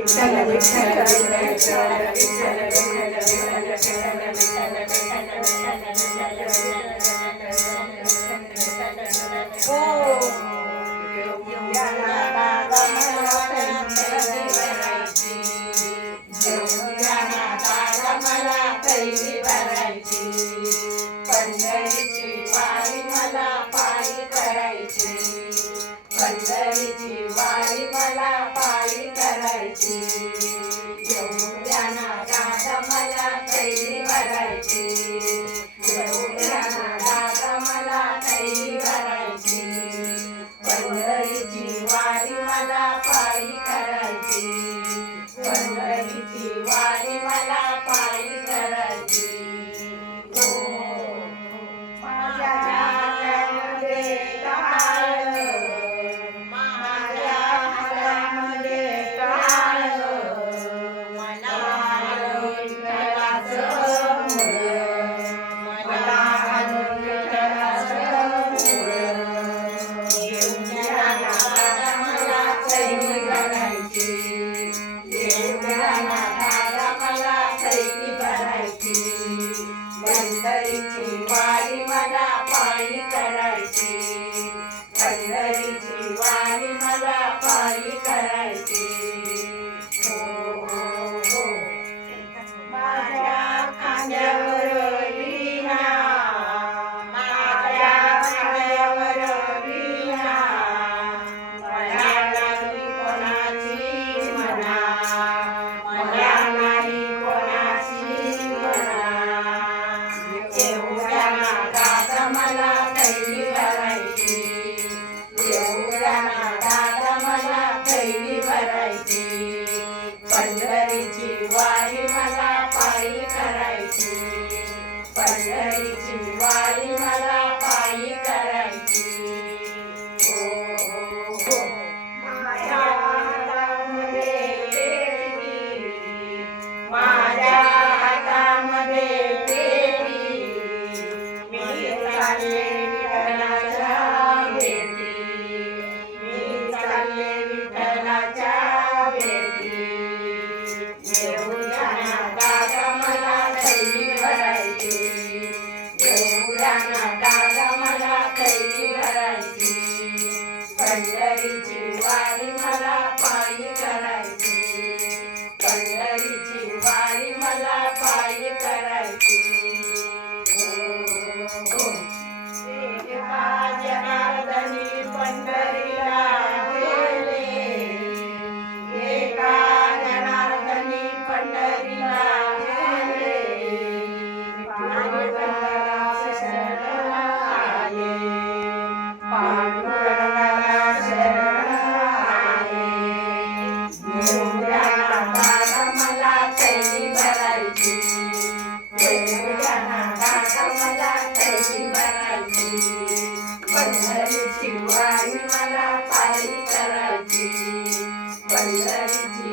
विठ्ठल विठ्ठल विठ्ठल विठ्ठल विठ्ठल विठ्ठल हो येऊया ना दादा मला पैसे भरायची पंढरीची वारी मला पायी करायची पंढरीची वारी मला पायी करायची येऊया ना दादा मला पैसे भरायची येऊया ना दादा मला पैसे भरायची पंढरीची वारी मला पायी करायची पंढरीची वारी मला पायी करायची माझ्या हातामध्ये टाळ माझ्या हातामध्ये टाळ मला विठ्ठलाचं मूळ मला विठ्ठलाचं मूळ येऊया ना दादा मला पैसे भरायची येऊया ना दादा मला पैसे भरायची पंढरीची वारी मला पायी करायची पंढरीची वारी मला पायी करायची हो हो हो माझ्या खांद्यावर विणा माझ्या खांद्यावर विणा मला नाही कोणाची म्हणा मला नाही कोणाची म्हणा येऊया ना दादा मला पैसे भरायची येऊया ना दादा मला पैसे भरायची पंढरीची वारी मला पायी करायची पंढरीची वारी मला पायी करायची हो हो हो माझ्या हातामध्ये पेटी माझ्या हातामध्ये पेटी मी चालले विठ्ठलाच्या भेटी मी चालले विठ्ठलाच्या भेटी येऊया ना दादा मला पैसे भरायची येऊया ना दादा मला पैसे भरायची पंढरीची वारी मला पायी करायची पंढरीची वारी मला पायी करायची हो जनार्दनी पंढरीला गेले एका जनार्दनी पंढरीला गेले पांडुरंगाला शरण आले पांडुरंगाला शरण आले येऊया ना दादा मला पैसे भरायची येऊया ना दादा मला पैसे भरायची पंढरीची वारी मला पायी करायची पंढरीची